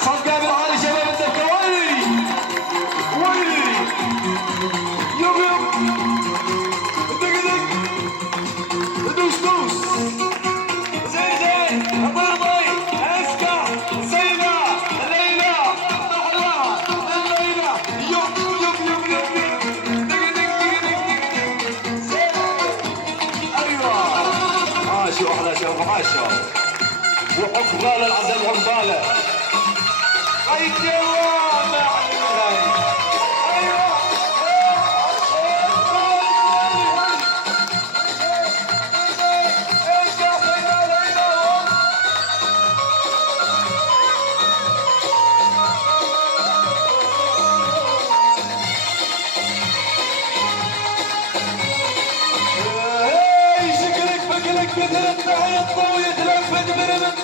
صفقة بالعالي شباب الدكة. ويلي ويلي يب يب دق دق دوس دوس زين زين طير طير اسكع سيدة ليلى احلى الليلة يب يب يب يب يب دق دق دق دق دق ايوه ماشي واحدة شوفوا ماشي وحب غالة العزم حب غالة اي جواب ايوه شكلك بقلك مثل التحية الطويل تلفت برمت